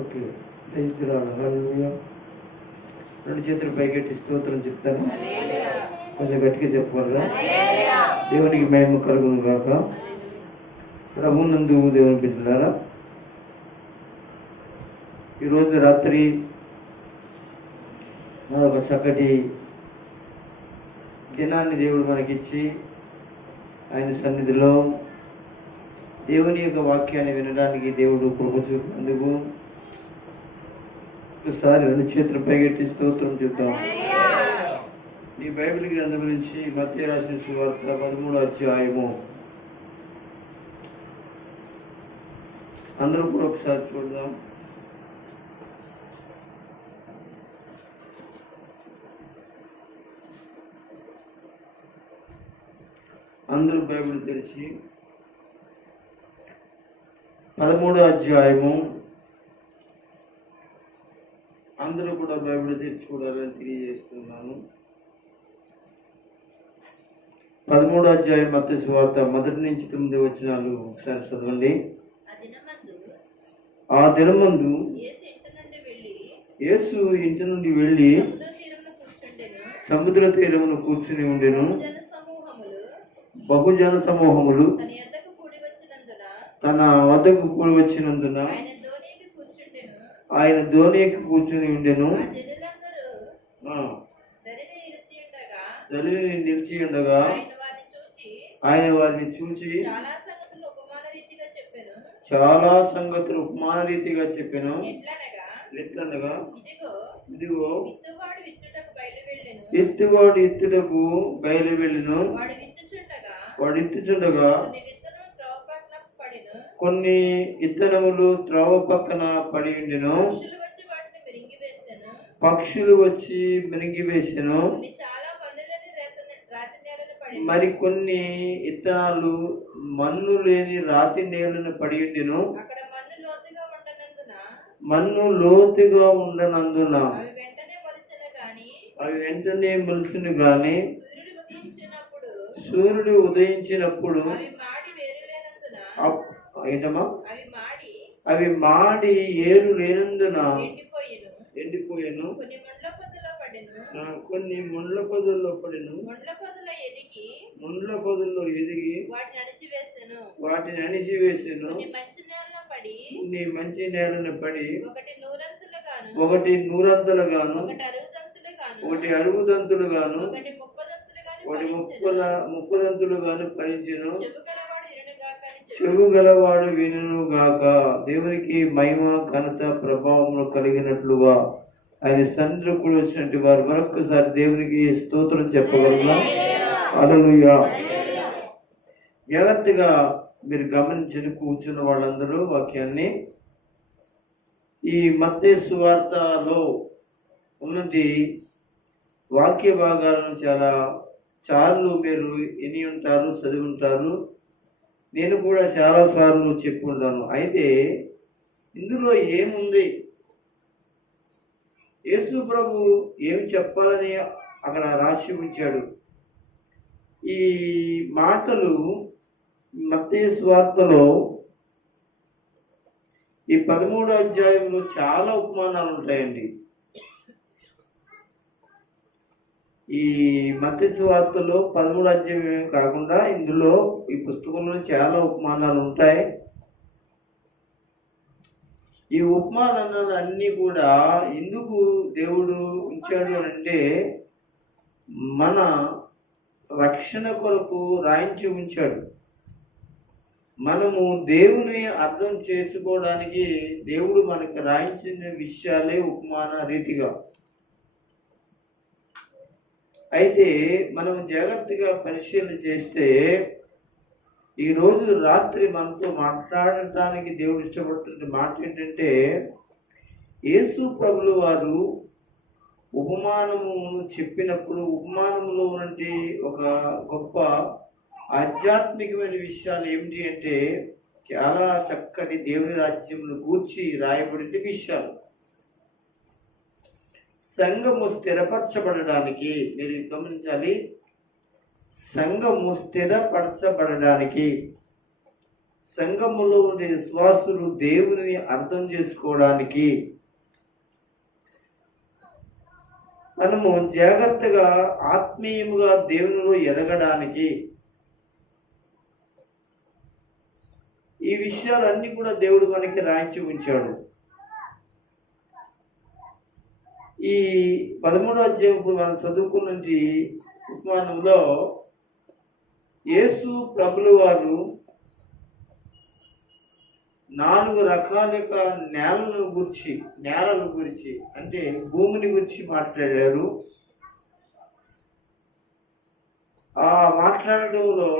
Okay, రెండు చేతులు పైకెట్టి స్తోత్రం చెప్తాను. కొంచెం గట్టిగా చెప్పాలిగా. దేవునికి మహిమ కలుగును గాక. ప్రభునందు దేవుని బిడ్డలారా, ఈరోజు రాత్రి ఒక చక్కటి దినాన్ని దేవుడు మనకిచ్చి ఆయన సన్నిధిలో దేవుని యొక్క వాక్యాన్ని వినడానికి దేవుడు కృప చూపినందుకు ఒకసారి రెండు చేతులు పైకెట్టి స్తోత్రం చెప్తాం. ఈ బైబిల్ గ్రంథం నుంచి మత్తయి రాసిన సువార్త 13వ అధ్యాయము అందరూ కూడా ఒకసారి చూద్దాం. అందరూ బైబిల్ తెరిచి 13వ అధ్యాయము అందరూ కూడా బైబిల్ తెరిచి చూడాలని తెలియజేస్తున్నాను. 13వ అధ్యాయం మత్తయి సువార్త 1 నుంచి 9 వచనాలు ఒకసారి చదవండి. ఆ దినమందు యేసు ఇంటి నుండి వెళ్ళి సముద్ర తీరమును కూర్చుని ఉండెను. బహుజన సమూహములు తన వద్దకు కూడి వచ్చినందున ఆయన ధోని ఎక్కి కూర్చుని ఉండెను. ధరిని నిలిచి ఉండగా ఆయన వారిని చూచి చాలా సంగతులు ఉపమాన రీతిగా చెప్పాను. ఎట్లనగా, ఇదిగో ఎత్తువాడు ఎత్తుటకు బయలు వెళ్ళెను. వాడు ఎత్తుచుండగా కొన్ని ఇత్తనములు త్రోవ పక్కన పడి ఉండెను. పక్షులు వచ్చి మిరింగివేసెను. మరి కొన్ని ఇత్తనాలు మన్ను లేని రాతి నేలను పడి ఉండెను. మన్ను లోతుగా ఉండనందున అవి వెంటనే మొలిచెను గాని సూర్యుడు ఉదయించినప్పుడు ఏంటమ్మా అవి మాడి ఏరు లేనందున ఎండిపోయాను. కొన్ని ముండ్ల పొదల్లో పడిను. ముండ్ల పొదల్లో ఎదిగి వాటిని అణిచివేసాను. కొన్ని మంచి నేలను పడి ఒకటి నూరంతలుగాను, ఒకటి అరుగుదంతులుగాను, ఒకటి ముప్పదంతులుగాను ఫలించెను. చెవు గలవాడు వినును గాక. దేవునికి మహిమ ఘనత ప్రభావములు కలిగినట్లుగా ఆయన సన్నిధికి వచ్చినట్టు వారు మరొకసారి దేవునికి స్తోత్రం చెప్పగలరా? హల్లెలూయా. జాగ్రత్తగా మీరు గమనించి కూర్చున్న వాళ్ళందరూ వాక్యాన్ని ఈ మత్తయి సువార్తలో ఉన్నది వాక్య భాగాలను చాలా సార్లు మీరు విని ఉంటారు, చదివి ఉంటారు. నేను కూడా చాలా సార్లు చెప్పుకుంటాను. అయితే ఇందులో ఏముంది, యేసు ప్రభు ఏం చెప్పాలని అక్కడ రాసి ఉంచాడు. ఈ మాటలు మత్తయి సువార్తలో ఈ 13వ అధ్యాయంలో చాలా ఉపమానాలు ఉంటాయండి. ఈ మత్తయి సువార్తలో 13వ అధ్యాయం కాకుండా ఇందులో ఈ పుస్తకంలో చాలా ఉపమానాలు ఉంటాయి. ఈ ఉపమానాలు అన్నీ కూడా ఎందుకు దేవుడు ఉంచాడు అంటే మన రక్షణ కొరకు రాయించి ఉంచాడు. మనము దేవుని అర్థం చేసుకోవడానికి దేవుడు మనకు రాయించిన విషయాలే ఉపమాన రీతిగా. అయితే మనం జాగ్రత్తగా పరిశీలన చేస్తే ఈరోజు రాత్రి మనతో మాట్లాడటానికి దేవుడు ఇష్టపడుతున్న మాట ఏంటంటే, యేసు ప్రభుల వారు ఉపమానమును చెప్పినప్పుడు ఉపమానములో నుండి ఒక గొప్ప ఆధ్యాత్మికమైన విషయాలు ఏమిటి అంటే చాలా చక్కటి దేవుని రాజ్యమును గూర్చి రాయబడిన విషయాలు. సంఘము స్థిరపరచబడడానికి మీరు గమనించాలి. సంఘము స్థిరపరచబడడానికి సంఘములో ఉండే విశ్వాసులు దేవుని అర్థం చేసుకోవడానికి మనము జాగ్రత్తగా ఆత్మీయముగా దేవునిలో ఎదగడానికి ఈ విషయాలన్నీ కూడా దేవుడు మనకి రాయించి ఉంచాడు. ఈ 13వ అధ్యాయం ఇప్పుడు మనం చదువుకున్నది ఉపమానంలో యేసు ప్రభుల వారు 4 రకాల నేలల గురించి అంటే భూమిని గురించి మాట్లాడారు. ఆ మాట్లాడడంలో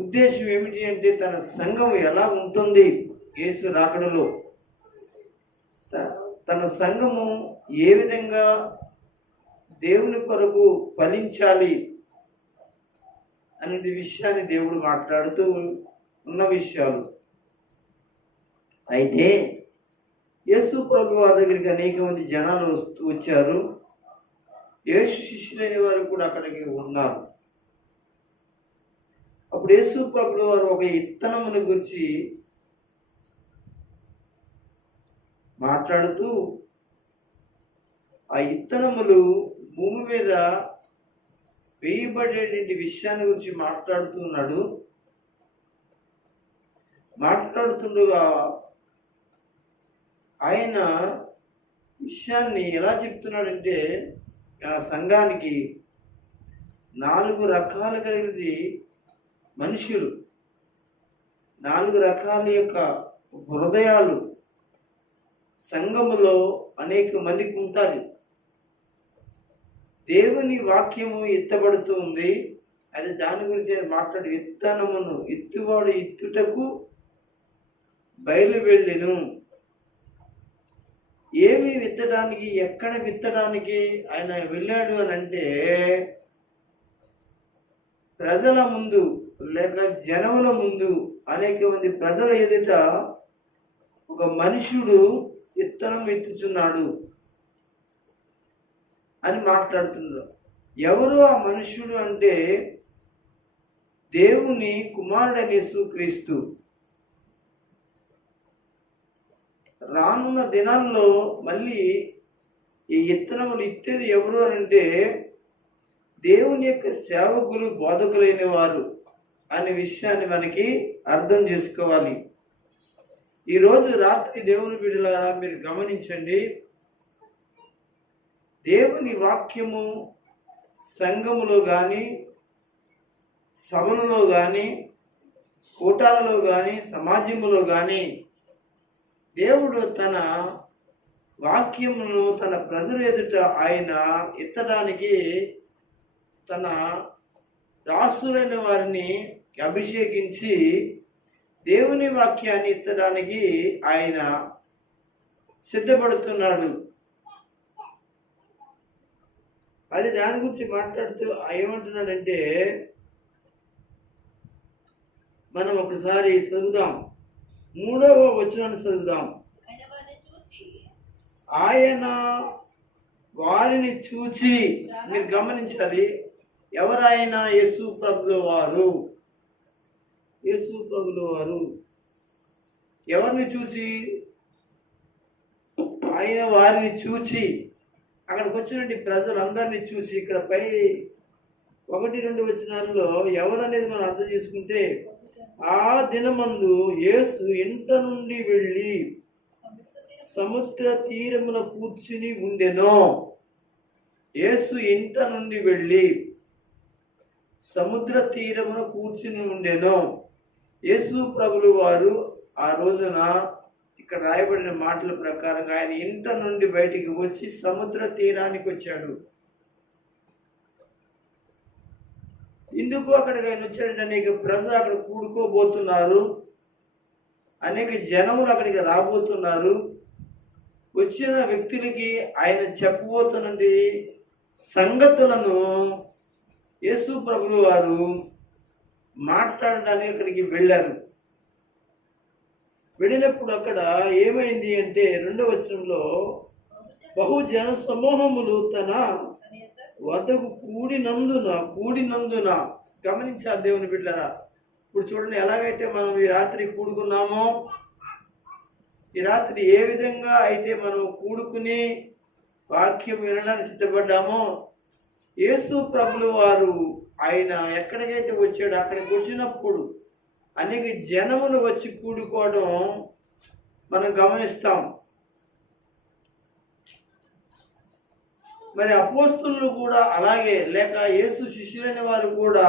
ఉద్దేశం ఏమిటి అంటే తన సంఘం ఎలా ఉంటుంది, యేసు రాకడలో తన సంఘము ఏ విధంగా దేవుని కొరకు ఫలించాలి అనే విషయాన్ని దేవుడు మాట్లాడుతూ ఉన్న విషయాలు. అయితే యేసు ప్రభు వారి దగ్గరికి అనేక మంది జనాలు వచ్చారు. యేసు శిష్యులైన వారు కూడా అక్కడికి ఉన్నారు. అప్పుడు యేసు ప్రభువు వారు ఒక ఇత్తనముల గురించి మాట్లాడుతూ ఆ ఇత్తనములు భూమి మీద వేయబడేటువంటి విషయాన్ని గురించి మాట్లాడుతుండగా ఆయన విషయాన్ని ఎలా చెప్తున్నాడంటే ఆ సంఘానికి 4 రకాల కలిగి మనుషులు, 4 రకాల యొక్క హృదయాలు సంఘములో అనేక మందికి ఉంటుంది. దేవుని వాక్యము ఎత్తబడుతూ ఉంది. అది దాని గురించి మాట్లాడు. విత్తనమును ఇత్తువాడు ఇత్తుటకు బయలు వెళ్ళెను. ఏమి విత్తడానికి, ఎక్కడ విత్తడానికి ఆయన వెళ్ళాడు అని అంటే ప్రజల ముందు లేక జనముల ముందు అనేక మంది ప్రజల ఎదుట ఒక మనుషుడు విత్తనం ఎత్తుచున్నాడు అని మాట్లాడుతున్నారు. ఎవరు ఆ మనుషుడు అంటే దేవుని కుమారుడైన యేసుక్రీస్తు. రానున్న దినాల్లో మళ్ళీ ఈ విత్తనములు ఇచ్చేది ఎవరు అని అంటే దేవుని యొక్క సేవకులు, బోధకులైన వారు అనే విషయాన్ని మనకి అర్థం చేసుకోవాలి. ఈరోజు రాత్రి దేవుని బిడ్డలారా మీరు గమనించండి. దేవుని వాక్యము సంఘములో కానీ, సభలలో కానీ, కూటాలలో కానీ, సమాజములో కానీ దేవుడు తన వాక్యమును తన ప్రజల ఎదుట ఆయన ఎత్తడానికి తన దాసులైన వారిని అభిషేకించి దేవుని వాక్యాన్ని ఎత్తడానికి ఆయన సిద్ధపడుతున్నాడు. అది దాని గురించి మాట్లాడుతూ ఏమంటున్నాడంటే మనం ఒకసారి చదువుదాం. 3వ వచనాన్ని చదువుదాం. ఆయన వారిని చూచి, మీరు గమనించాలి, ఎవరైనా యేసు ప్రభుల వారు ఎవరిని చూసి, ఆయన వారిని చూచి, అక్కడికి వచ్చినటువంటి ప్రజలందరినీ చూసి, ఇక్కడ పై 1-2 వచనాల్లో ఎవరనేది మనం అర్థం చేసుకుంటే ఆ దినమందు యేసు ఇంట నుండి వెళ్ళి సముద్ర తీరమున కూర్చుని ఉండెను. యేసు ఇంట నుండి వెళ్ళి సముద్ర తీరమున కూర్చుని ఉండెను. యేసు ప్రభులు వారు ఆ రోజున ఇక్కడ రాయబడిన మాటల ప్రకారంగా ఆయన ఇంట నుండి బయటికి వచ్చి సముద్ర తీరానికి వచ్చాడు. ఇందుకు అక్కడికి ఆయన వచ్చాడంటే అనేక ప్రజలు అక్కడ కూడుకోబోతున్నారు, అనేక జనములు అక్కడికి రాబోతున్నారు. వచ్చిన వ్యక్తులకి ఆయన చెప్పబోతున్నది సంగతులను యేసు ప్రభులు వారు మాట్లాడడానికి అక్కడికి వెళ్ళారు. వెళ్ళినప్పుడు అక్కడ ఏమైంది అంటే 2వ వచనంలో బహుజన సమూహములు తన వద్దకు కూడినందున గమనించాలి దేవుని బిడ్డలారా. ఇప్పుడు చూడండి, ఎలాగైతే మనం ఈ రాత్రి కూడుకున్నామో, ఈ రాత్రి ఏ విధంగా అయితే మనం కూడుకుని వాక్యం వినడానికి సిద్ధపడ్డామో, యేసు ప్రభులు వారు ఆయన ఎక్కడికైతే వచ్చాడో అక్కడికి వచ్చినప్పుడు అనేక జనములు వచ్చి కూడుకోవడం మనం గమనిస్తాం. మరి అపోస్తలులు కూడా అలాగే, లేక యేసు శిష్యులైన వారు కూడా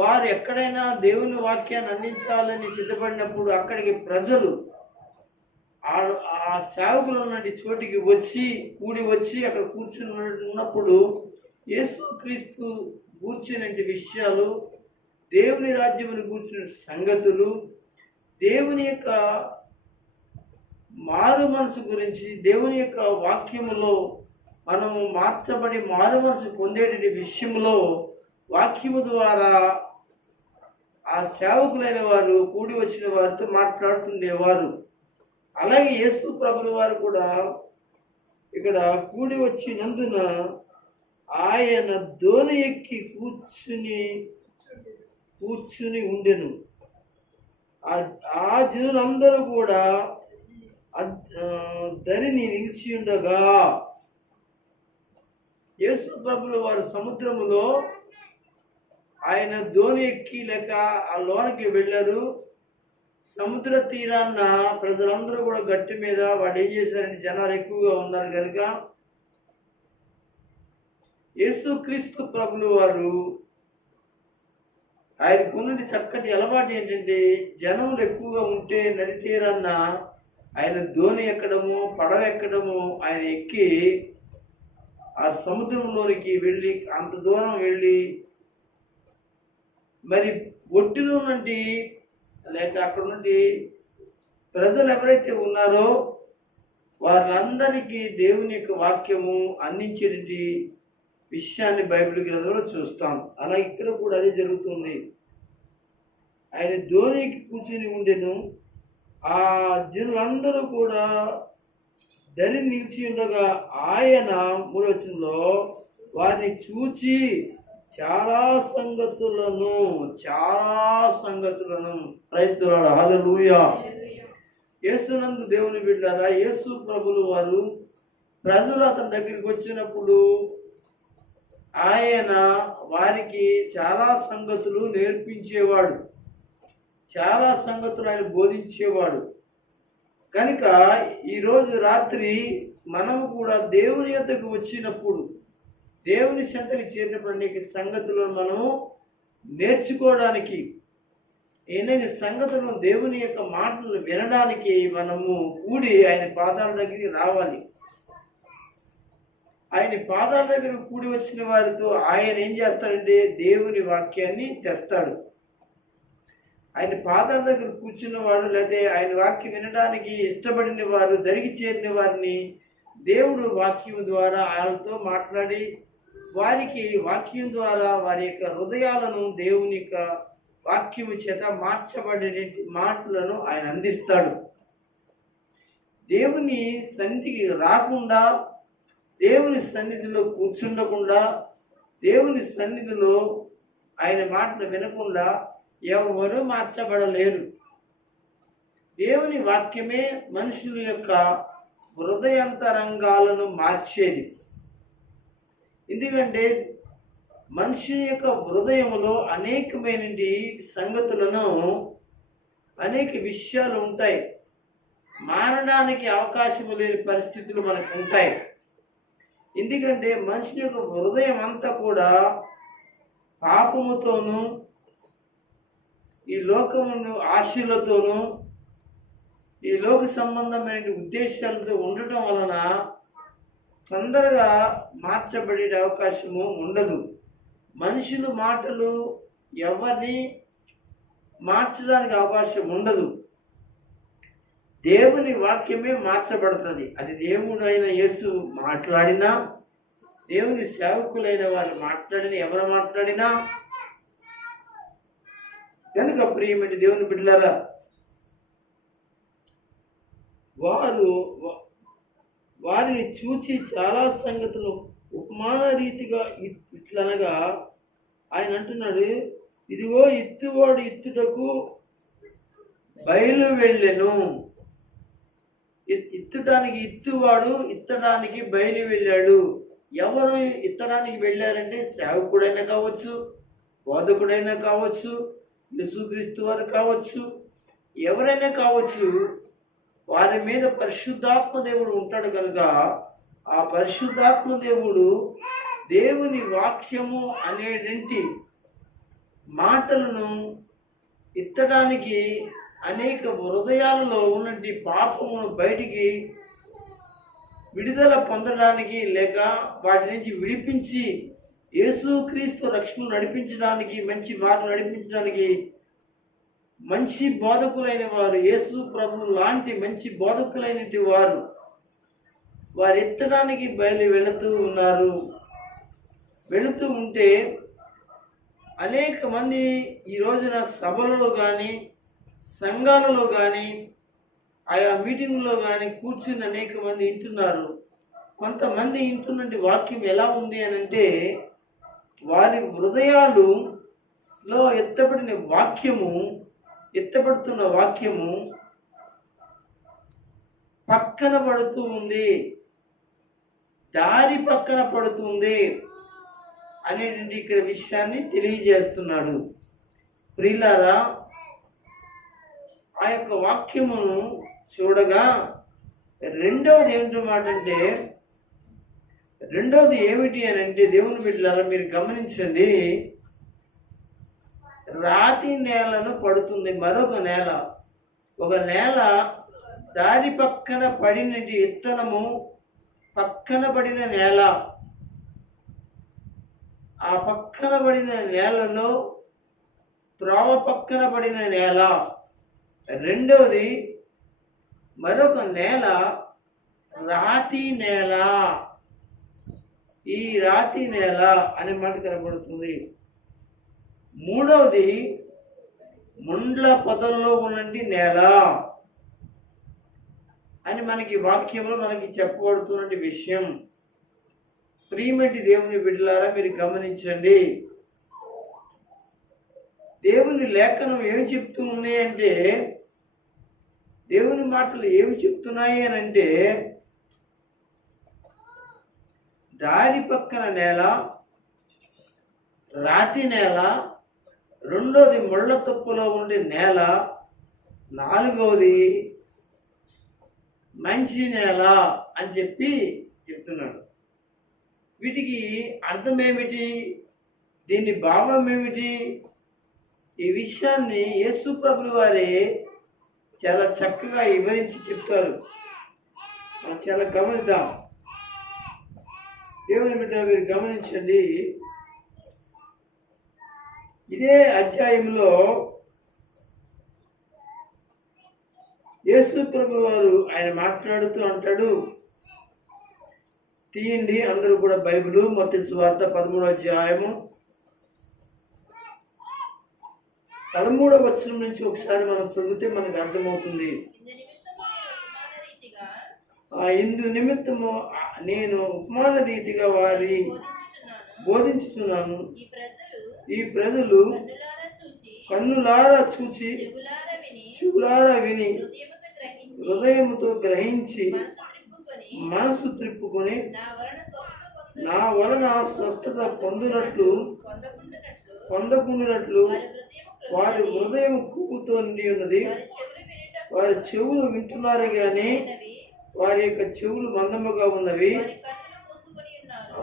వారు ఎక్కడైనా దేవుని వాక్యాన్ని అందించాలని సిద్ధపడినప్పుడు అక్కడికి ప్రజలు ఆ సేవకులు ఉన్నటి చోటికి వచ్చి కూడి వచ్చి అక్కడ కూర్చుని ఉన్నప్పుడు యేసుక్రీస్తు కూర్చున్నటి విషయాలు, దేవుని రాజ్యమును కూర్చున్న సంగతులు, దేవుని యొక్క మారు మనసు గురించి, దేవుని యొక్క వాక్యములో మనము మార్చబడి మారు మనసు పొందేటి విషయంలో వాక్యము ద్వారా ఆ సేవకులైన వారు కూడి వచ్చిన వారితో మాట్లాడుతుండేవారు. అలాగే యేసు ప్రభుల వారు కూడా ఇక్కడ కూడి వచ్చినందున ఆయన దోణి ఎక్కి కూర్చుని ఉండెను. ఆ జనులందరూ కూడా దరిని నిలిచి ఉండగా యేసు ప్రభుల వారు సముద్రములో ఆయన దోణి ఎక్కి లేక ఆ లోనికి వెళ్ళారు. సముద్ర తీరాన్న ప్రజలందరూ కూడా గట్టి మీద వాడు ఏం చేశారంటే, జనాలు ఎక్కువగా ఉన్నారు కనుక యేసుక్రీస్తు ప్రభులు వారు ఆయనకున్నది చక్కటి అలవాటు ఏంటంటే, జనములు ఎక్కువగా ఉంటే నది తీరాన్న ఆయన దోణి ఎక్కడము, పడవ ఎక్కడము, ఆయన ఎక్కి ఆ సముద్రంలోనికి వెళ్ళి అంత దూరం వెళ్ళి మరి ఒడ్డులో నుండి లేక అక్కడ నుండి ప్రజలు ఎవరైతే ఉన్నారో వారందరికీ దేవుని యొక్క వాక్యము అందించేటి విషయాన్ని బైబిల్ గ్రంథంలో చూస్తాం. అలా ఇక్కడ కూడా అదే జరుగుతుంది. ఆయన దోణికి కూర్చుని ఉండెను. ఆ జనులందరూ కూడా దరి నిలిచి ఉండగా ఆయన 3వ వచనంలో వారిని చూచి చాలా సంగతులను రైతులారా, హల్లెలూయా. యేసునందు దేవుని బిడ్డలారా, యేసు ప్రభులు వారు ప్రజలు అతని దగ్గరికి వచ్చినప్పుడు ఆయన వారికి చాలా సంగతులు నేర్పించేవాడు, చాలా సంగతులు ఆయన బోధించేవాడు. కనుక ఈరోజు రాత్రి మనము కూడా దేవుని యొద్దకు వచ్చినప్పుడు, దేవుని చెంతకి చేరినప్పుడు అనేక సంగతులను మనము నేర్చుకోవడానికి, అనేక సంగతులను దేవుని యొక్క మాటలు వినడానికి మనము కూడి ఆయన పాదాల దగ్గరికి రావాలి. ఆయన పాదాల దగ్గర కూడి వచ్చిన వారితో ఆయన ఏం చేస్తాడంటే దేవుని వాక్యాన్ని తెస్తాడు. ఆయన పాదాల దగ్గర కూర్చున్న వాడు, లేదా ఆయన వాక్యం వినడానికి ఇష్టపడిన వారు, దరికి చేరిన వారిని దేవుడు వాక్యం ద్వారా ఆయనతో మాట్లాడి వారికి వాక్యం ద్వారా వారి యొక్క హృదయాలను దేవుని యొక్క వాక్యము చేత మార్చబడే మాటలను ఆయన అందిస్తాడు. దేవుని సన్నిధికి రాకుండా, దేవుని సన్నిధిలో కూర్చుండకుండా, దేవుని సన్నిధిలో ఆయన మాటలు వినకుండా ఎవరు మార్చబడలేరు. దేవుని వాక్యమే మనుషుల యొక్క హృదయాంతరంగాలను మార్చేది. ఎందుకంటే మనిషి యొక్క హృదయంలో అనేకమైన సంగతులను, అనేక విషయాలు ఉంటాయి. మారడానికి అవకాశం లేని పరిస్థితులు మనకు ఉంటాయి. ఎందుకంటే మనిషి యొక్క హృదయం అంతా కూడా పాపముతోనూ, ఈ లోకమును ఆశలతోనూ, ఈ లోక సంబంధమైన ఉద్దేశాలతో ఉండటం వలన తొందరగా మార్చబడే అవకాశము ఉండదు. మనుషుల మాటలు ఎవరిని మార్చడానికి అవకాశం ఉండదు. దేవుని వాక్యమే మార్చబడుతుంది. అది దేవుడు అయిన యేసు మాట్లాడినా, దేవుని సేవకులైన వారు మాట్లాడినా, ఎవరు మాట్లాడినా. కనుక ప్రియమైన దేవుని బిడ్డలారా, వారిని చూచి చాలా సంగతులు ఉపమాన రీతిగా ఇట్లనగా ఆయన అంటున్నాడు, ఇదిగో ఇత్తువాడు ఇత్తుటకు బయలు వెళ్ళెను. ఇత్తడానికి ఇత్తువాడు ఇత్తడానికి బయలు వెళ్ళాడు. ఎవరు ఇత్తడానికి వెళ్ళారంటే సేవకుడైనా కావచ్చు, బోధకుడైనా కావచ్చు, యేసుక్రీస్తు వారు కావచ్చు, ఎవరైనా కావచ్చు. వారి మీద పరిశుద్ధాత్మ దేవుడు ఉంటాడు కనుక ఆ పరిశుద్ధాత్మ దేవుడు దేవుని వాక్యము అనేటువంటి మాటలను ఎత్తడానికి అనేక హృదయాలలో ఉన్నటువంటి పాపమును బయటికి విడుదల పొందడానికి, లేక వాటి నుంచి విడిపించి యేసుక్రీస్తు రక్షణ నడిపించడానికి, మంచి మార్గం నడిపించడానికి మంచి బోధకులైన వారు, యేసు ప్రభు లాంటి మంచి బోధకులైన వారు ఎత్తడానికి వెళుతూ ఉన్నారు. వెళుతూ ఉంటే అనేక మంది ఈ రోజున సభలలో కానీ, సంఘాలలో కానీ, ఆయా మీటింగుల్లో కానీ కూర్చుని అనేక మంది వింటున్నారు. కొంతమంది వింటున్నటువంటి వాక్యం ఎలా ఉంది అని అంటే, వారి హృదయాలలో ఎత్తబడుతున్న వాక్యము పక్కన పడుతూ ఉంది, దారి పక్కన పడుతుంది అనేటువంటి ఇక్కడ విషయాన్ని తెలియజేస్తున్నాడు. ప్రియులారా, ఆ యొక్క వాక్యమును చూడగా రెండవది ఏమిటి అని అంటే దేవుని బిడ్డలారా మీరు గమనించండి. రాతి నేలను పడుతుంది మరొక నేల. ఒక నేల దారి పక్కన పడిన విత్తనము పక్కన పడిన నేల, ఆ పక్కన పడిన నేలలో త్రోవ పక్కన పడిన నేల. రెండవది మరొక నేల రాతి నేల. ఈ రాతి నేల అనే మాట కనబడుతుంది. మూడవది ముండ్ల పొదల్లో ఉన్నటి నేల అని మనకి వాక్యంలో మనకి చెప్పబడుతున్న విషయం. ప్రియమైన దేవుని బిడ్డలారా మీరు గమనించండి. దేవుని లేఖనం ఏమి చెప్తుంది అంటే, దేవుని మాటలు ఏమి చెప్తున్నాయి అని అంటే, దారి పక్కన నేల, రాతి నేల, రెండోది ముళ్ళ తుప్పలో ఉండే నేల, నాలుగవది మంచి నేల అని చెప్తున్నాడు. వీటికి అర్థం ఏమిటి, దీని భావం ఏమిటి? ఈ విషయాన్ని యేసు ప్రభువు వారే చాలా చక్కగా వివరించి చెప్తారు. మనం చాలా గమనిద్దాం. దేవుని బిడ్డ మీరు గమనించండి. ఇదే అధ్యాయంలో యేసు ప్రభువు వారు ఆయన మాట్లాడుతూ అంటాడు, తీయండి అందరూ కూడా బైబిల్, మత్తయి సువార్త 13వ అధ్యాయము 13వ వచనం నుంచి ఒకసారి మనం చదివితే మనకు అర్థమవుతుంది. ఇందు నిమిత్తము నేను ఉపమాన రీతిగా వారి బోధించుతున్నాను. ఈ ప్రజలు కన్నులారా చూచి చెవులారా విని హృదయముతో గ్రహించి మనసు త్రిప్పుకొని నా వలన స్వస్థత పొందకుండానట్లు వారి హృదయం కుప్పుతో నిండి ఉన్నది. వారి చెవులు వింటున్నారు కానీ వారి యొక్క చెవులు మందముగా ఉన్నవి.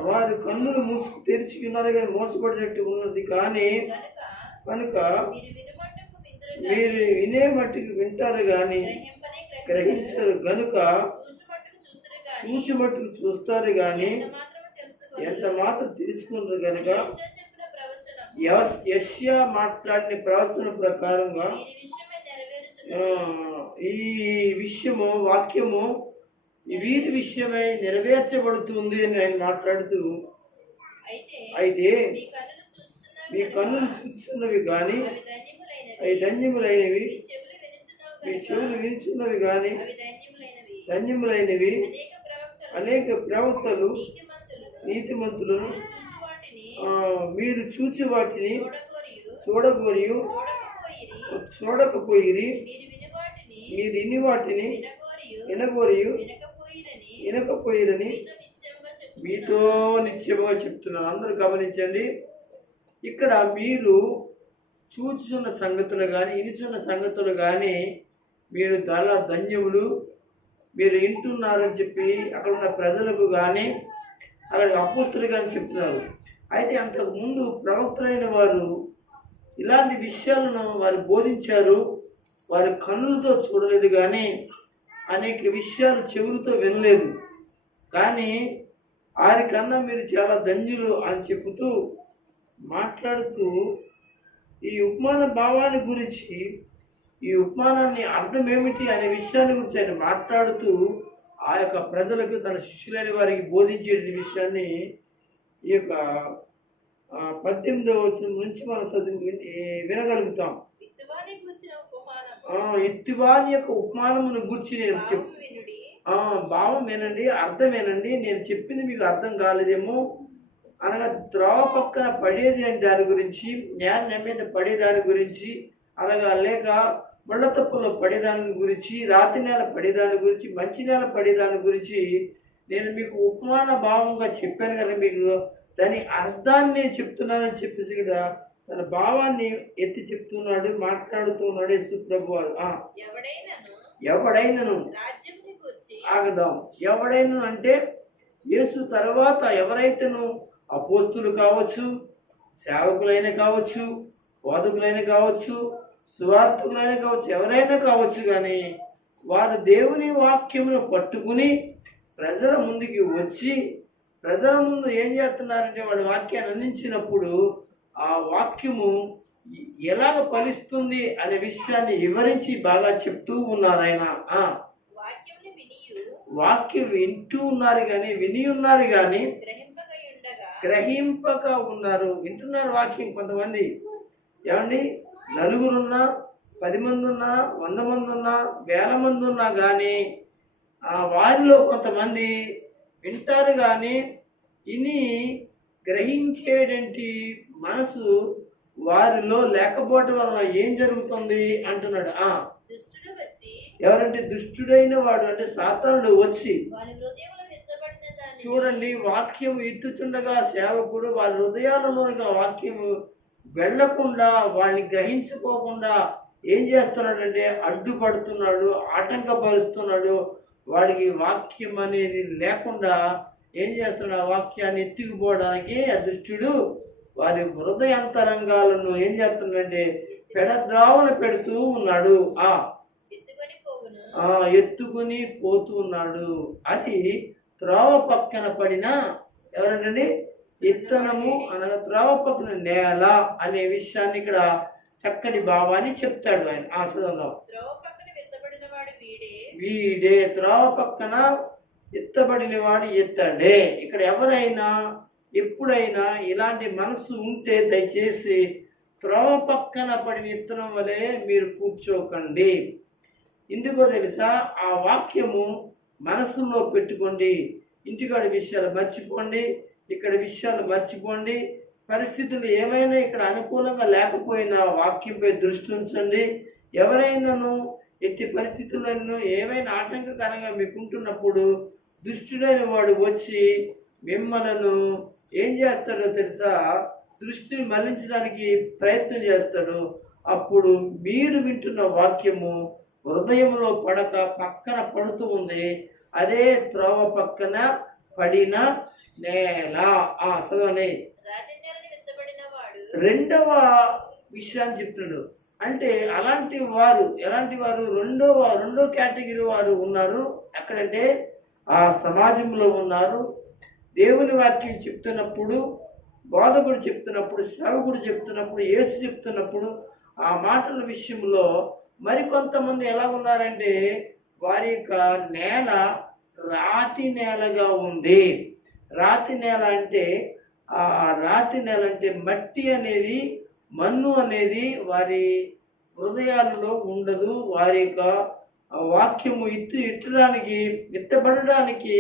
వారి కన్నులు మూసుకు తెరిచి ఉన్నారు కానీ మోసపడినట్టు ఉన్నది. కానీ కనుక మీరు వినే మట్టుకు వింటారు కానీ గ్రహించరు, గనుక చూచి మట్టుకు చూస్తారు కానీ ఎంత మాత్రం తెలుసుకున్నారు. కనుక యెషయా మాట్లాడిన ప్రవచన ప్రకారంగా ఈ విషయము వాక్యము వీరి విషయమై నెరవేర్చబడుతుంది అని ఆయన మాట్లాడుతూ, అయితే మీ కన్నులు చూస్తున్నవి కానీ అవి ధన్యములైనవి, మీ చెవులు వినిచున్నవి కానీ ధన్యములైనవి. అనేక ప్రవక్తలు నీతిమంతులను మీరు చూచి వాటిని చూడగోరియు చూడకపోయిరి, మీరు మీరు ఇన్ని వాటిని వినగోరియు వినకపోయిరని మీతో మీతో నిశ్చయముగా చెప్తున్నాను. నిశ్చయముగా చెప్తున్నాను. అందరూ గమనించండి. ఇక్కడ మీరు చూచున్న సంగతులు కానీ ఇనిచున్న సంగతులు కానీ మీరు చాలా ధన్యములు, మీరు వింటున్నారని చెప్పి అక్కడ ఉన్న ప్రజలకు కానీ అక్కడ అపోస్తులు కానీ చెప్తున్నారు. అయితే అంతకుముందు ప్రవక్తలైన వారు ఇలాంటి విషయాలను వారు బోధించారు. వారి కన్నులతో చూడలేదు కానీ అనేక విషయాలు చెవులతో వినలేదు. కానీ వారికన్నా మీరు చాలా ధన్యులు అని చెబుతూ మాట్లాడుతూ ఈ ఉపమాన భావాన్ని గురించి, ఈ ఉపమానాన్ని అర్థం ఏమిటి అనే విషయాన్ని గురించి ఆయన మాట్లాడుతూ ఆ యొక్క ప్రజలకు తన శిష్యులైన వారికి బోధించే విషయాన్ని ఈ యొక్క 18వ వచనం నుంచి మనం చదువు వినగలుగుతాం. ఇత్తివాని యొక్క ఉపమానమును గురించి నేను భావం వినండి, అర్థం వినండి. నేను చెప్పింది మీకు అర్థం కాలేదేమో. అనగా త్రోవ పక్కన పడేది అంటే దాని గురించి, నేల మీద పడేదాని గురించి, అనగా లేక ముళ్ళ తప్పులో పడేదాని గురించి, రాతి నేల పడేదాని గురించి, మంచి నేల పడేదాని గురించి నేను మీకు ఉపమాన భావంగా చెప్పాను కదా. మీకు దాని అర్థాన్ని చెప్తున్నానని చెప్పేసి కదా తన భావాన్ని ఎత్తి చెప్తున్నాడు, మాట్లాడుతున్నాడు యేసు ప్రభు వారు. ఎవడైనను ఆగదాం. ఎవడైనా అంటే యేసు తర్వాత ఎవరైతేను అపోస్తులు కావచ్చు, సేవకులైన కావచ్చు, బోధకులైన కావచ్చు, సువార్తకులైన కావచ్చు, ఎవరైనా కావచ్చు, కానీ వారు దేవుని వాక్యమును పట్టుకుని ప్రజల ముందుకి వచ్చి ప్రజల ముందు ఏం చేస్తున్నారంటే వాడి వాక్యాన్ని అందించినప్పుడు ఆ వాక్యము ఎలాగ ఫలిస్తుంది అనే విషయాన్ని వివరించి బాగా చెప్తూ ఉన్నారు ఆయన. వాక్యం వింటూ ఉన్నారు కానీ, విని ఉన్నారు కానీ గ్రహింపక ఉన్నారు. వింటున్నారు వాక్యం. కొంతమంది ఏమండి, నలుగురున్నా, 10 మంది ఉన్నా, 100 మంది ఉన్నా, 1000 మంది ఉన్నా కానీ వారిలో కొంతమంది వింటారు కానీ ఇని గ్రహించేటువంటి మనసు వారిలో లేకపోవడం వలన ఏం జరుగుతుంది అంటున్నాడు. ఎవరంటే దుష్టుడైన వాడు, అంటే సాతానుడు వచ్చి చూడండి వాక్యం ఎత్తుచుండగా సేవకుడు వాళ్ళ హృదయాలలోనిగా వాక్యము వెళ్లకుండా, వాళ్ళని గ్రహించుకోకుండా ఏం చేస్తున్నాడంటే అడ్డుపడుతున్నాడు, ఆటంకపరుస్తున్నాడు. వాడికి వాక్యం అనేది లేకుండా ఏం చేస్తున్నాడు, ఆ వాక్యాన్ని ఎత్తుకుపోవడానికి ఆ దుష్టుడు వారి హృదయాంతరంగాలను ఏం చేస్తున్నాడంటే పెడద్రావన పెడుతూ ఉన్నాడు. ఎత్తుకుని పోతూ ఉన్నాడు. అది త్రోవ పక్కన పడిన ఎవరంటే విత్తనము అనగా త్రోవ పక్కన నేల అనే విషయాన్ని ఇక్కడ చక్కటి భావాన్ని చెప్తాడు ఆయన. ఆశ్రదంలో వీడే త్రోవ పక్కన ఎత్తబడిన వాడు ఎత్తాడే. ఇక్కడ ఎవరైనా ఎప్పుడైనా ఇలాంటి మనసు ఉంటే దయచేసి త్రోవ పక్కన పడిన విత్తనం వలె మీరు కూర్చోకండి. ఎందుకో తెలుసా, ఆ వాక్యము మనసులో పెట్టుకోండి. ఇంటికాడ విషయాలు మర్చిపోండి, ఇక్కడ విషయాలు మర్చిపోండి. పరిస్థితులు ఏమైనా ఇక్కడ అనుకూలంగా లేకపోయినా వాక్యంపై దృష్టి ఉంచండి. ఎవరైనాను ఎట్టి పరిస్థితులను ఏమైనా ఆటంకకరంగా మీకుంటున్నప్పుడు దుష్టుడైన వాడు వచ్చి మిమ్మలను ఏం చేస్తాడో తెలుసా, దృష్టిని మళ్లించడానికి ప్రయత్నం చేస్తాడు. అప్పుడు మీరు వింటున్న వాక్యము హృదయంలో పడక పక్కన పడుతూ ఉంది. అదే త్రోవ పక్కన పడిన నేల. చదవని రెండవ విషయాన్ని చెప్తున్నాడు. అంటే అలాంటి వారు ఎలాంటి వారు, రెండో కేటగిరీ వారు ఉన్నారు. ఎక్కడంటే ఆ సమాజంలో ఉన్నారు. దేవుని వాక్యం చెప్తున్నప్పుడు, బోధకుడు చెప్తున్నప్పుడు, సేవకుడు చెప్తున్నప్పుడు, యేసు చెప్తున్నప్పుడు ఆ మాటల విషయంలో మరికొంతమంది ఎలా ఉన్నారంటే వారి యొక్క నేల రాతి నేలగా ఉంది. రాతి నేల అంటే మట్టి అనేది, మన్ను అనేది వారి హృదయాల్లో ఉండదు. వారి యొక్క వాక్యము ఎత్తబడడానికి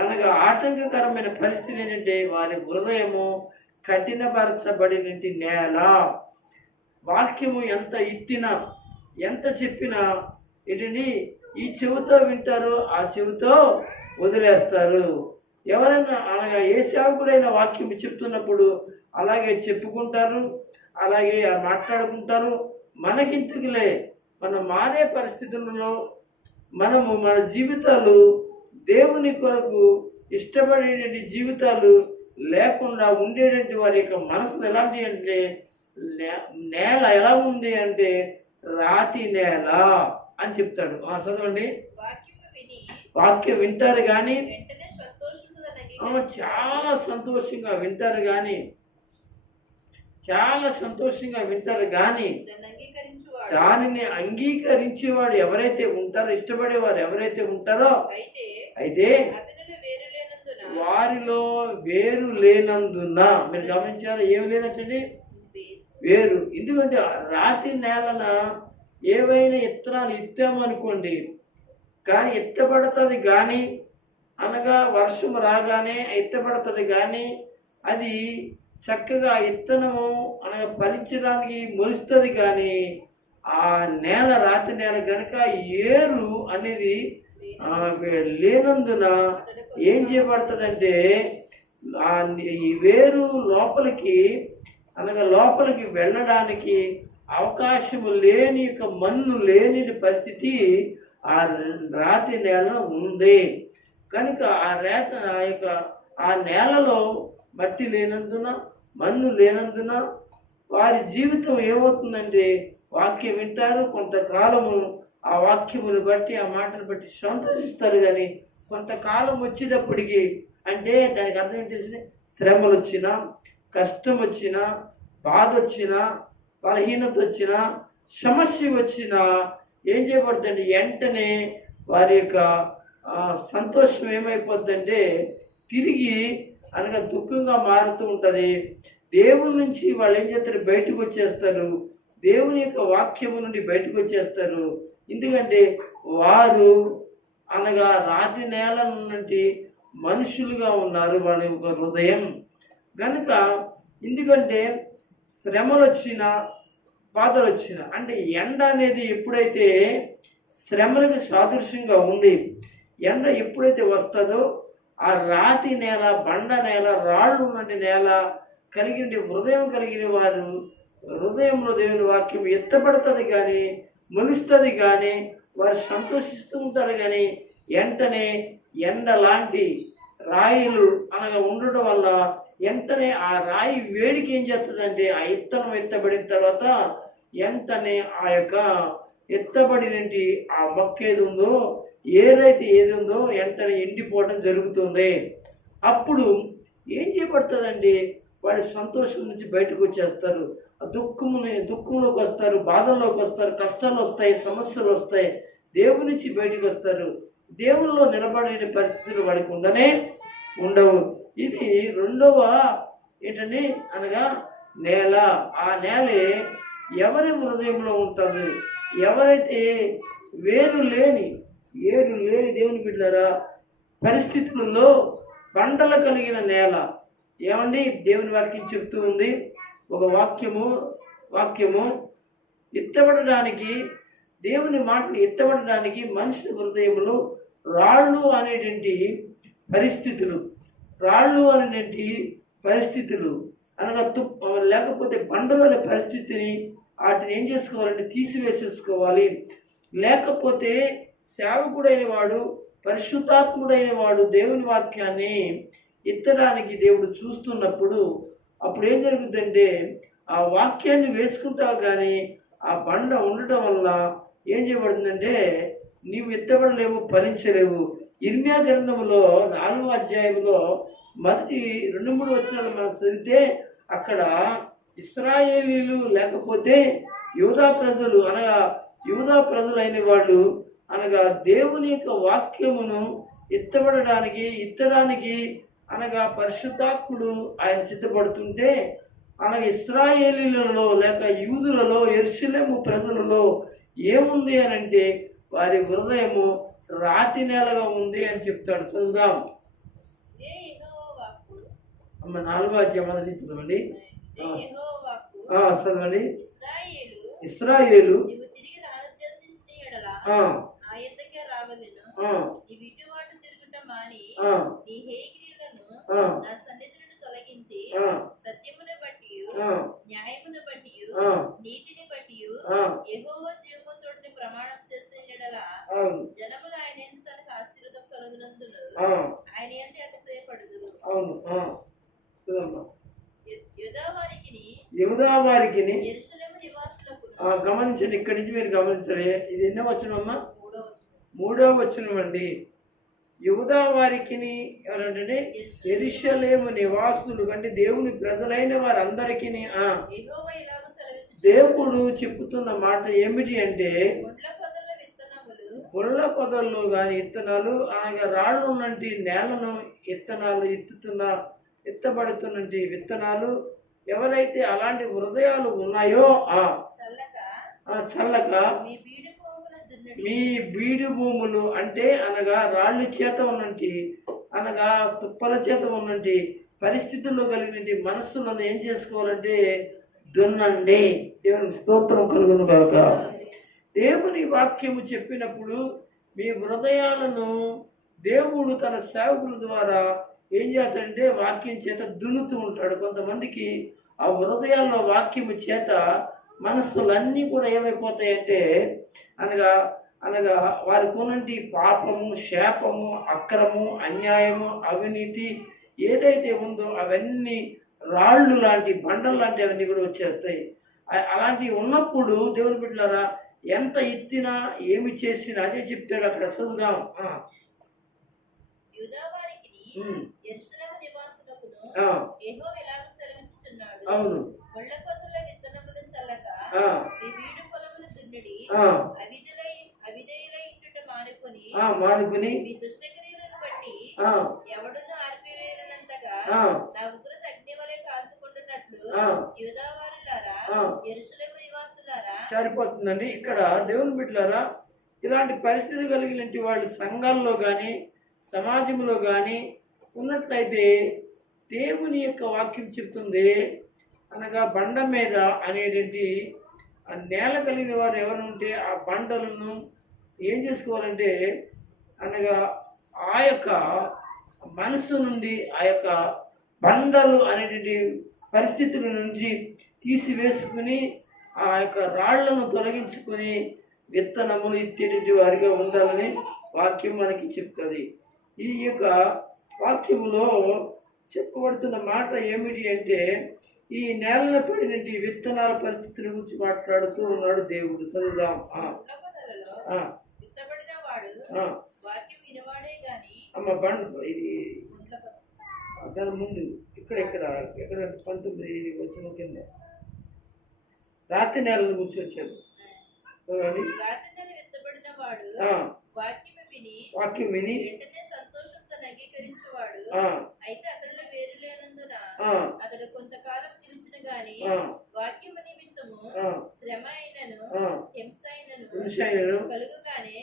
అనగా ఆటంకకరమైన పరిస్థితి ఏంటంటే వారి హృదయము కఠినపరచబడినటి నేల. వాక్యము ఎంత ఎత్తినా ఎంత చెప్పినా ఏంటండి, ఈ చెవితో వింటారు, ఆ చెవితో వదిలేస్తారు. ఎవరైనా అనగా ఏ సేవకుడైన వాక్యం చెప్తున్నప్పుడు అలాగే చెప్పుకుంటారు, అలాగే మాట్లాడుకుంటారు. మనకింతకులే మనం మారే పరిస్థితులలో మనము మన జీవితాలు దేవుని కొరకు ఇష్టపడేటువంటి జీవితాలు లేకుండా ఉండేటువంటి వారి యొక్క మనసులు ఎలాంటి అంటే నేల ఎలా ఉంది అంటే రాతి నేల అని చెప్తాడు. చదవండి. వాక్యము విని వాక్యం వింటారు కానీ వెంటనే సంతోషముగా చాలా సంతోషంగా వింటారు కానీ చాలా సంతోషంగా వింటారు కానీ దాన్ని అంగీకరించువాడు దానిని అంగీకరించేవాడు ఎవరైతే ఉంటారో, ఇష్టపడేవారు ఎవరైతే ఉంటారో అయితే అయితే అతనిలో వేరు లేనందున వారిలో వేరు లేనందున, మీరు గమనించారా ఏమి లేదంటే వేరు. ఎందుకంటే రాతి నేలన ఏవైనా ఇత్తనాలు ఇత్తామనుకోండి, కానీ ఎత్తబడుతుంది కానీ అనగా వర్షం రాగానే ఎత్తబడుతుంది కానీ అది చక్కగా ఇత్తనము అనగా ఫలించడానికి మొలుస్తుంది. కానీ ఆ నేల రాతి నేల కనుక ఏరు అనేది లేనందున ఏం చేయబడుతుందంటే ఈ వేరు లోపలికి అనగా లోపలికి వెళ్ళడానికి అవకాశము లేని యొక్క మన్ను లేని పరిస్థితి ఆ రాతి నేల ఉంది. కనుక ఆ నేలలో మట్టి లేనందున, మన్ను లేనందున వారి జీవితం ఏమవుతుందంటే వాక్యం వింటారు, కొంతకాలము ఆ వాక్యమును బట్టి ఆ మాటను బట్టి సంతోషిస్తారు. కానీ కొంతకాలం వచ్చేటప్పటికి అంటే దానికి అర్థం ఏంటి తెలిసింది, శ్రమలు వచ్చినా, కష్టం వచ్చినా, బాధ వచ్చినా, బలహీనత వచ్చినా, సమస్య వచ్చినా ఏం చేయబడుతుంది, వెంటనే వారి యొక్క సంతోషం ఏమైపోద్దంటే తిరిగి అనగా దుఃఖంగా మారుతూ ఉంటుంది. దేవుని నుంచి వాళ్ళు ఏం చేస్తారు, బయటకు వచ్చేస్తారు. దేవుని యొక్క వాక్యము నుండి బయటకు వచ్చేస్తారు. ఎందుకంటే వారు అనగా రాతి నేల నుండి మనుషులుగా ఉన్నారు వాళ్ళ యొక్క హృదయం. కనుక ఎందుకంటే శ్రమలు వచ్చినా, బాధలు వచ్చినా, అంటే ఎండ అనేది ఎప్పుడైతే శ్రమలకు సాదృశ్యంగా ఉంది, ఎండ ఎప్పుడైతే వస్తుందో ఆ రాతి నేల, బండ నేల, రాళ్ళు ఉన్నటి నేల కలిగిన హృదయం కలిగిన వారు హృదయంలో దేవుని వాక్యం ఎత్తబడుతుంది కానీ మొలుస్తుంది కానీ వారు సంతోషిస్తూ ఉంటారు. కానీ వెంటనే ఎండ లాంటి రాయిలు అనగా ఉండడం వల్ల వెంటనే ఆ రాయి వేడికి ఏం చేస్తుందంటే ఆ ఇత్తనం ఎత్తబడిన తర్వాత వెంటనే ఆ యొక్క ఎత్తబడినటి ఆ మొక్క ఏది ఉందో, ఏదైతే ఏది ఉందో వెంటనే ఎండిపోవడం జరుగుతుంది. అప్పుడు ఏం చేయబడుతుందండి, వాడి సంతోషం నుంచి బయటకు వచ్చేస్తారు. ఆ దుఃఖంలోకి వస్తారు, బాధల్లోకి వస్తారు, కష్టాలు వస్తాయి, సమస్యలు వస్తాయి, దేవుని నుంచి బయటకు వస్తారు. దేవుల్లో నిలబడిన పరిస్థితులు వాడికి ఉండవు. ఇది రెండవ ఏంటండి అనగా నేల. ఆ నేలే ఎవరి హృదయంలో ఉంటుంది, ఎవరైతే ఏరు లేని దేవుని బిడ్డలారా పరిస్థితులలో బండలు కలిగిన నేల. ఏమండి దేవుని వాక్యం చెప్తూ ఉంది, ఒక వాక్యము ఎత్తబడడానికి, దేవుని మాటలు ఎత్తబడడానికి మనిషి హృదయంలో రాళ్ళు అనేటువంటి పరిస్థితులు అనగా లేకపోతే బండలోని పరిస్థితిని వాటిని ఏం చేసుకోవాలంటే తీసివేసేసుకోవాలి. లేకపోతే సేవకుడైన వాడు, పరిశుద్ధాత్ముడైన వాడు దేవుని వాక్యాన్ని ఎత్తడానికి దేవుడు చూస్తున్నప్పుడు అప్పుడు ఏం జరుగుతుందంటే ఆ వాక్యాన్ని వేసుకుంటావు కానీ ఆ బండ ఉండటం వల్ల ఏం చేయబడుతుందంటే నీవు ఎత్తబడలేవు, ఫలించలేవు. ఇర్మియా గ్రంథంలో 4వ అధ్యాయంలో మొదటి 2-3 వచనాలు మనం చదివితే అక్కడ ఇశ్రాయేలీలు లేకపోతే యూదా ప్రజలు అయిన వాళ్ళు అనగా దేవుని యొక్క వాక్యమును ఎత్తడానికి అనగా పరిశుద్ధాత్ముడు ఆయన సిద్ధపడుతుంటే అనగా ఇశ్రాయేలీలలో లేక యూదులలో యెరూషలేము ప్రజలలో ఏముంది అని అంటే వారి హృదయము రాతి నేలగా ఉంది అని చెప్తాడు. చదువుదాం. అమ్మ 4వ అధ్యాయం మొదటి నుంచి చదవండి. యెహోవాకు చదవండి. ఇశ్రాయేలు ఇశ్రాయేలు నీవు తిరిగి రానుద్దేశించిన యెడల ఆ, నా యొద్దకే రావలెను. ఆ, నీ విటువాటు తిరుగుట మాని ఆ, నీ హేగిరీలను ఆ, నా సన్నిధి నుండి తొలగించి ఆ, సత్యమును బట్టి ఆ, న్యాయమును బట్టి ఆ, నీతిని బట్టి ఆ, యెహోవా జీవముతోటి ప్రమాణం చేసిన యెడల అవును, జనములు ఆయన యందు తనకు ఆశీర్వాదం కలుగునందున ఆ, ఆయన యందు అతిశయపడుదురు. అవును. చదవమ్మా. యూదా వారికిని యూదా వారికిని యెరూషలేము నివాసులకు గమనించండి, ఇక్కడి నుంచి మీరు గమనించాలి. ఇది ఎన్నో వచనమ్మా? 3వ వచనం అండి. యూదా వారికిని ఎవరంటే యెరూషలేము నివాసులు అంటే దేవుని ప్రజలైన వారందరికీ యెహోవా ఇలాగ సెలవిచ్చుచున్నాడు. దేవుడు చెప్పుతున్న మాట ఏమిటి అంటే ముండ్ల పొదల విత్తనములు ముళ్ళ పొదల్లో గాని ఇత్తనాలు అనగా రాళ్ళు ఉన్నంటి నేలను ఇత్తనాలు ఎత్తబడుతున్నటి విత్తనాలు ఎవరైతే అలాంటి హృదయాలు ఉన్నాయో చల్లక మీ బీడు భూముల దున్నడి. మీ బీడు భూములు అంటే అనగా రాళ్ళు చేత ఉన్నంటి అనగా తుప్పల చేత ఉన్నంటి పరిస్థితుల్లో కలిగిన మనస్సులను ఏం చేసుకోవాలంటే దున్నండి. దేవునికి స్తోత్రం కలుగును గాక. దేవుని వాక్యము చెప్పినప్పుడు మీ హృదయాలను దేవుడు తన సేవకుల ద్వారా ఏం చేస్తాడంటే వాక్యం చేత దున్నుతూ ఉంటాడు. కొంతమందికి ఆ హృదయాల్లో వాక్యము చేత మనస్సులన్నీ కూడా ఏమైపోతాయంటే అనగా అనగా వారికి ఉన్నటి పాపము, శాపము, అక్రము, అన్యాయము, అవినీతి ఏదైతే ఉందో అవన్నీ రాళ్ళు లాంటి బండలు లాంటి అవన్నీ కూడా వచ్చేస్తాయి. అలాంటివి ఉన్నప్పుడు దేవుని బిడ్డలారా ఎంత ఎత్తినా ఏమి చేసినా అదే చెప్తాడు. అక్కడ చదువుదాం. యూదా వారికిని యెరూషలేము నివాసులకును యెహోవా ఇలాగ సెలవిచ్చుచున్నాడు. అవును. ముళ్ళ పొదల విత్తనములు చల్లక మీ బీడు పొలములు దున్నుడి. అవిధేయులై ఇండుట మానుకుని మీ దుష్టక్రియలను బట్టి ఎవడును ఆర్పివేయనంతగా నా ఉగ్రత అగ్ని వలె కాల్చుకుంటున్నట్లు యూదా వారులారా యెరూషలేము నివాసులారా సరిపోతుందండి. ఇక్కడ దేవుని బిడ్డలారా ఇలాంటి పరిస్థితి కలిగిన వాళ్ళు సంఘాల్లో కానీ సమాజంలో కానీ ఉన్నట్లయితే దేవుని యొక్క వాక్యం చెప్తుంది అనగా బండ మీద అనేటువంటి ఆ నేల కలిగిన వారు ఎవరుంటే ఆ బండలను ఏం చేసుకోవాలంటే అనగా ఆ యొక్క మనసు నుండి ఆ యొక్క బండలు అనేటువంటి పరిస్థితుల నుంచి తీసివేసుకుని ఆ యొక్క రాళ్లను తొలగించుకొని విత్తనములు ఇచ్చేటువంటి వారిగా ఉండాలని వాక్యం మనకి చెప్తుంది. ఈ యొక్క వాక్యములో చెప్పబడుతున్న మాట ఏమిటి అంటే ఈ నేలన పడినటువంటి విత్తనాల పరిస్థితుల గురించి మాట్లాడుతూ ఉన్నాడు దేవుడు. చదువుదాం. అమ్మ బండ్ ఇది దాని ముందు ఇక్కడ 19 వచ్చిన కింద రాతి నేలను గురించి వచ్చాడు. వాక్యం విని వెంటనే సంతోషంతో అంగీకరించేవాడు. అయితే అతనిలో వేరు లేనందున అతడు కొంతకాలం నిలిచిన గాని వాక్యము నిమిత్తము శ్రమ అయినను హింస అయినను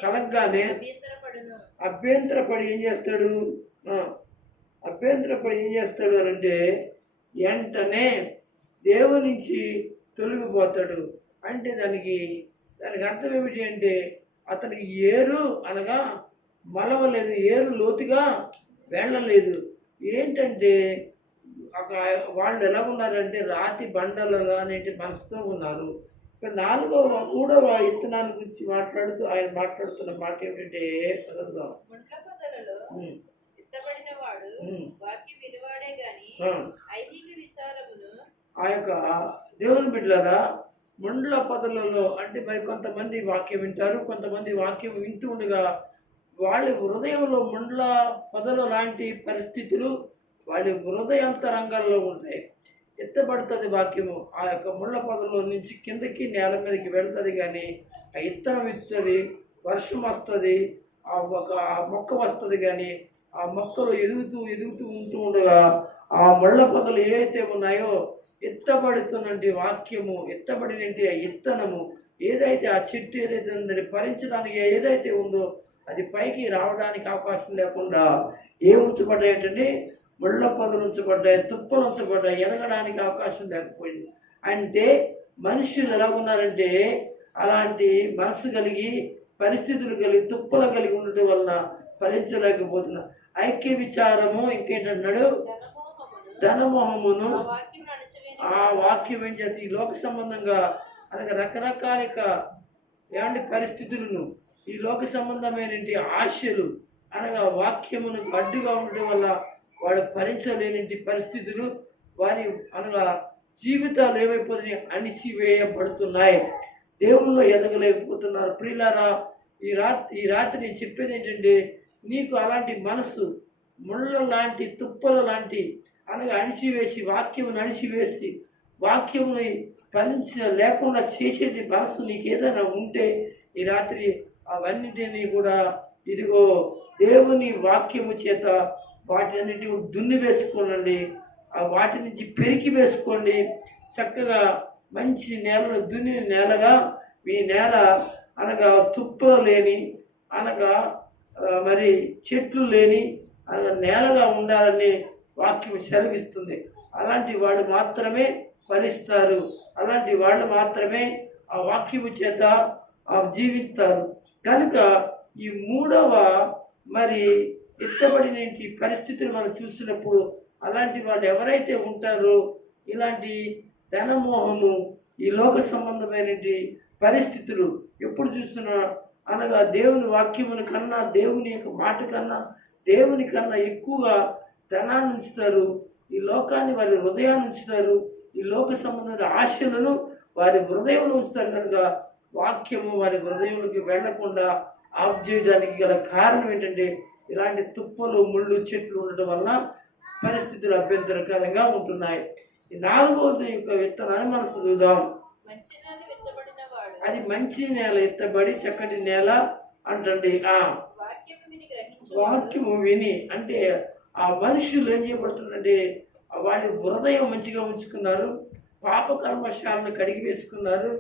కలగగానే అభ్యంతరపడి ఏం చేస్తాడు అని అంటే వెంటనే దేవుని నుంచి తొలగిపోతాడు. అంటే దానికి అర్థం ఏమిటి అంటే అతనికి ఏరు అనగా మలవలేదు, ఏరు లోతుగా వెళ్ళలేదు. ఏంటంటే వాళ్ళు ఎలా ఉన్నారంటే రాతి బండలుగా అనేటి మనసుతో ఉన్నారు. ఇక్కడ 3వ విత్తనాల గురించి మాట్లాడుతూ ఆయన మాట్లాడుతున్న మాట ఏమిటంటే ఆ యొక్క దేవుని బిడ్డలారా ముండ్ల పొదలలో అంటే మరి కొంతమంది వాక్యం వింటారు, కొంతమంది వాక్యం వింటూ ఉండగా వాళ్ళ హృదయంలో ముండ్ల పొదల లాంటి పరిస్థితులు వాళ్ళ హృదయాంతరంగాల్లో ఉంటాయి. ఎత్తబడుతుంది వాక్యము. ఆ యొక్క ముళ్ళ పొదలో నుంచి కిందకి నేల మీదకి వెళ్తుంది, కానీ ఆ ఇత్తనం ఇస్తుంది, వర్షం వస్తుంది, ఆ మొక్క వస్తుంది, కానీ ఆ మొక్కలు ఎదుగుతూ ఉంటూ ఉండగా ఆ ముళ్ళ పొదలు ఏవైతే ఉన్నాయో ఎత్తబడుతున్నటువంటి వాక్యము, ఎత్తబడినటువంటి ఆ ఇత్తనము ఏదైతే ఆ చెట్టు ఏదైతే ఉందని భరించడానికి ఏదైతే ఉందో అది పైకి రావడానికి అవకాశం లేకుండా ఉంచబడ్డాయంటే ముళ్ళ పొదలు ఉంచబడ్డాయి, తుప్పలు ఉంచబడ్డాయి, ఎదగడానికి అవకాశం లేకపోయింది. అంటే మనుషులు ఎలా ఉన్నారంటే అలాంటి మనసు కలిగి, పరిస్థితులు కలిగి, తుప్పలు కలిగి ఉండటం వలన ఫలించలేకపోతున్నా. ఐక్య విచారము ఇంకేంటన్నాడు, ధనమోహమును ఆ వాక్యం ఏం చేస్తే ఈ లోక సంబంధంగా అనగా రకరకాల ఏమంటే పరిస్థితులను, ఈ లోక సంబంధమైన ఆశలు అనగా వాక్యమును అడ్డుగా ఉండటం వల్ల వాడు భరించలేని పరిస్థితులు వారి అనగా జీవితాలు ఏమైపోతున్నాయి, అణిచివేయబడుతున్నాయి. దేవుల్లో ఎదగలేకపోతున్నారు. ప్రియులారా, ఈ రాత్రి నేను చెప్పేది ఏంటంటే, నీకు అలాంటి మనసు ముళ్ళ లాంటి, తుప్పల లాంటి అనగా అణిచివేసి, వాక్యమును అణిచివేసి, వాక్యముని లేకుండా చేసేటి మనసు నీకు ఏదైనా ఉంటే ఈ రాత్రి అవన్నిటినీ కూడా ఇదిగో దేవుని వాక్యము చేత వాటిని దున్ని వేసుకోనండి. ఆ వాటి నుంచి పెరికి వేసుకోండి. చక్కగా మంచి నేలను దున్ని నేలగా మీ నేల అనగా తుప్పలు లేని, అనగా మరి చెట్లు లేని అనగా నేలగా ఉండాలని వాక్యం సెలవిస్తుంది. అలాంటి వాళ్ళు మాత్రమే ఫలిస్తారు. అలాంటి వాళ్ళు మాత్రమే ఆ వాక్యము చేత జీవిస్తారు. కనుక ఈ మూడవ మరి ఎత్తబడిన పరిస్థితులు మనం చూసినప్పుడు అలాంటి వాళ్ళు ఎవరైతే ఉంటారో ఇలాంటి ధనమోహము, ఈ లోక సంబంధమైన పరిస్థితులు ఎప్పుడు చూసినా అనగా దేవుని వాక్యముల కన్నా, దేవుని యొక్క మాట కన్నా, దేవుని కన్నా ఎక్కువగా ధనాన్ని ఉంచుతారు. ఈ లోకాన్ని వారి హృదయాన్ని ఉంచుతారు. ఈ లోక సంబంధమైన ఆశలను వారి హృదయంలో ఉంచుతారు. కనుక వాక్యము వారి హృదయంలోకి వెళ్లకుండా ఆఫ్ చేయడానికి గల కారణం ఏంటంటే ఇలాంటి తుప్పలు, ముళ్ళు, చెట్లు ఉండటం వలన పరిస్థితులు అభ్యంతరకరంగా ఉంటున్నాయి. ఈ నాలుగవది యొక్క విత్తనాన్ని మనం చదువుదాం. అది మంచి నేల ఎత్తబడి చక్కటి నేల అంటండి. వాక్యము విని అంటే ఆ మనుషులు ఏం చేయబడుతుందంటే వాడి హృదయం మంచిగా ఉంచుకున్నారు, పాపకర్మశాలను కడిగి వేసుకున్నారు.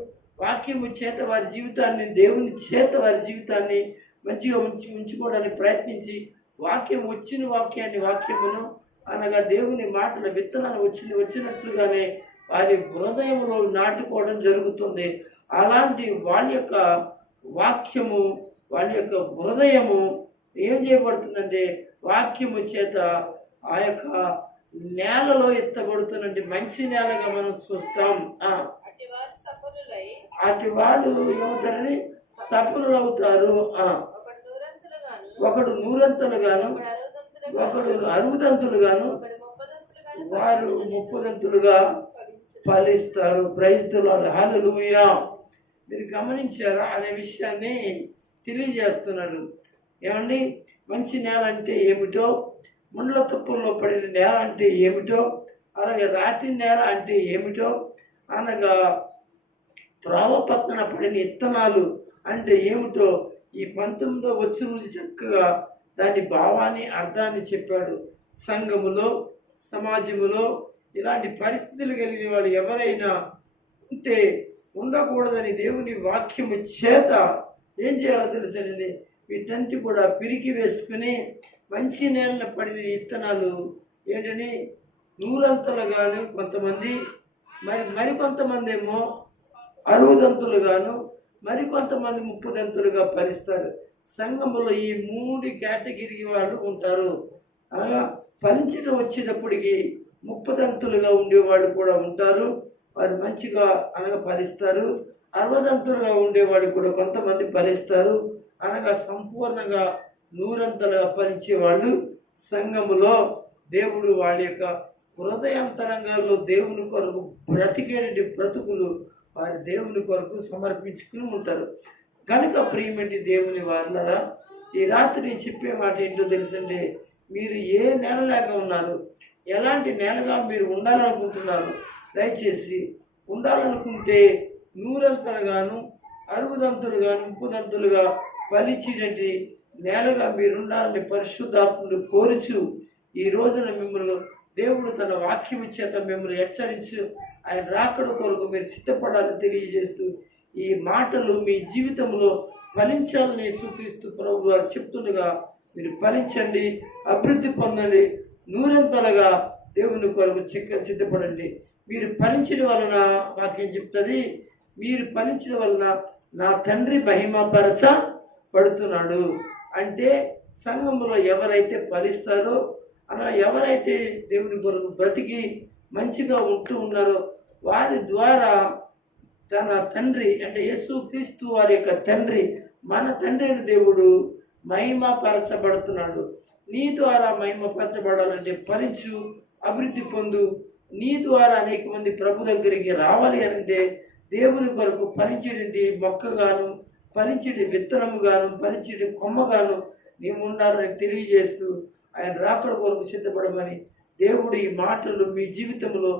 వాక్యము చేత వారి జీవితాన్ని, దేవుని చేత వారి జీవితాన్ని మంచిగా ఉంచుకోవడానికి ప్రయత్నించి వాక్యమును అనగా దేవుని మాటల విత్తనాలు వచ్చినట్లుగానే వారి హృదయంలో నాటుకోవడం జరుగుతుంది. అలాంటి వాళ్ళ యొక్క వాక్యము, వాళ్ళ యొక్క హృదయము ఏం చేయబడుతుందంటే వాక్యము చేత ఆ యొక్క నేలలో ఎత్తబడుతున్నట్టు మంచి నేలగా మనం చూస్తాం. అటు వాడు ఏమవుతారని సఫలులు అవుతారు. ఒకడు 100 ఒకడు 60 వారు 30 ఫలిస్తారు. ప్రైజ్ ది లార్డ్, హల్లెలూయా. మీరు గమనించారా అనే విషయాన్ని తెలియజేస్తున్నాడు. ఏమండి, మంచి నేల అంటే ఏమిటో, ముండ్ల తుప్పల్లో పడిన నేల అంటే ఏమిటో, అలాగే రాతి నేల అంటే ఏమిటో, అనగా త్రోవ పక్కన పడిన విత్తనాలు అంటే ఏమిటో ఈ 19వ వచనం నుంచి చక్కగా దాని భావాన్ని, అర్థాన్ని చెప్పాడు. సంఘములో, సమాజములో ఇలాంటి పరిస్థితులు కలిగిన వాళ్ళు ఎవరైనా ఉంటే ఉండకూడదని దేవుని వాక్యము చేత ఏం చేయాలో తెలుసండి, వీటన్నిటి కూడా పిరికి వేసుకుని మంచి నేలన పడిన విత్తనాలు ఏంటని 100 కొంతమంది, మరికొంతమంది ఏమో 60 మరికొంతమంది 30 ఫలిస్తారు. సంఘములో ఈ 3 కేటగిరీ వాళ్ళు ఉంటారు. అనగా ఫలించడం వచ్చేటప్పటికి 30 ఉండేవాళ్ళు కూడా ఉంటారు. వారు మంచిగా అనగా ఫలిస్తారు. 60 ఉండేవాడు కూడా కొంతమంది ఫలిస్తారు. అనగా సంపూర్ణంగా 100 ఫలించే వాళ్ళు సంఘములో దేవుడు వాళ్ళ యొక్క హృదయాంతరంగాల్లో దేవుని కొరకు బ్రతికేటి బ్రతుకులు వారి దేవుని కొరకు సమర్పించుకుని ఉంటారు. కనుక ప్రియమైన దేవుని వారులారా, ఈ రాత్రి నేను చెప్పే మాట ఏంటో తెలుసండి, మీరు ఏ నేలలాగా ఉన్నారు, ఎలాంటి నేలగా మీరు ఉండాలనుకుంటున్నారు, దయచేసి ఉండాలనుకుంటే 100 60 30 ఫలించేటట్టు నేలగా మీరు ఉండాలని పరిశుద్ధాత్ముడు కోరుచు ఈ రోజున మిమ్మల్ని దేవుడు తన వాక్యం చేత మిమ్మల్ని హెచ్చరించు ఆయన రాకడ కొరకు మీరు సిద్ధపడాలని తెలియజేస్తూ ఈ మాటలు మీ జీవితంలో ఫలించాలని యేసుక్రీస్తు ప్రభువు వారు చెప్తుండగా మీరు ఫలించండి, అభివృద్ధి పొందండి, నూరంతలుగా దేవుని కొరకు సిద్ధపడండి. మీరు ఫలించడం వలన వాక్యం చెప్తుంది, మీరు ఫలించడం వలన నా తండ్రి మహిమపరచబడుతున్నాడు. అంటే సంఘంలో ఎవరైతే ఫలిస్తారో, అలా ఎవరైతే దేవుని కొరకు బ్రతికి మంచిగా ఉంటూ ఉన్నారో వారి ద్వారా తన తండ్రి అంటే యేసు క్రీస్తు వారి యొక్క తండ్రి, మన తండ్రి అయిన దేవుడు మహిమపరచబడుతున్నాడు. నీ ద్వారా మహిమపరచబడాలంటే ఫలించు, అభివృద్ధి పొందు. నీ ద్వారా అనేక మంది ప్రభు దగ్గరికి రావాలి అంటే దేవుని కొరకు ఫలించేటి మొక్కగాను, ఫలించేటి విత్తనముగాను, ఫలించేటి కొమ్మగాను నీవు ఉండాలని తెలియజేస్తూ ఆయన రాకడ కొరకు సిద్ధపడమని దేవుడు ఈ మాటలు మీ జీవితంలో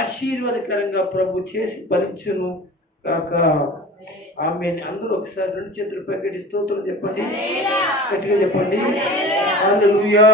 ఆశీర్వాదకరంగా ప్రభు చేసి ఫలించును కాక. ఆమేన్. అందరూ ఒకసారి 2 చేతులు పైకెత్తి స్తోత్రం చెప్పండి, గట్టిగా చెప్పండి. హల్లెలూయా.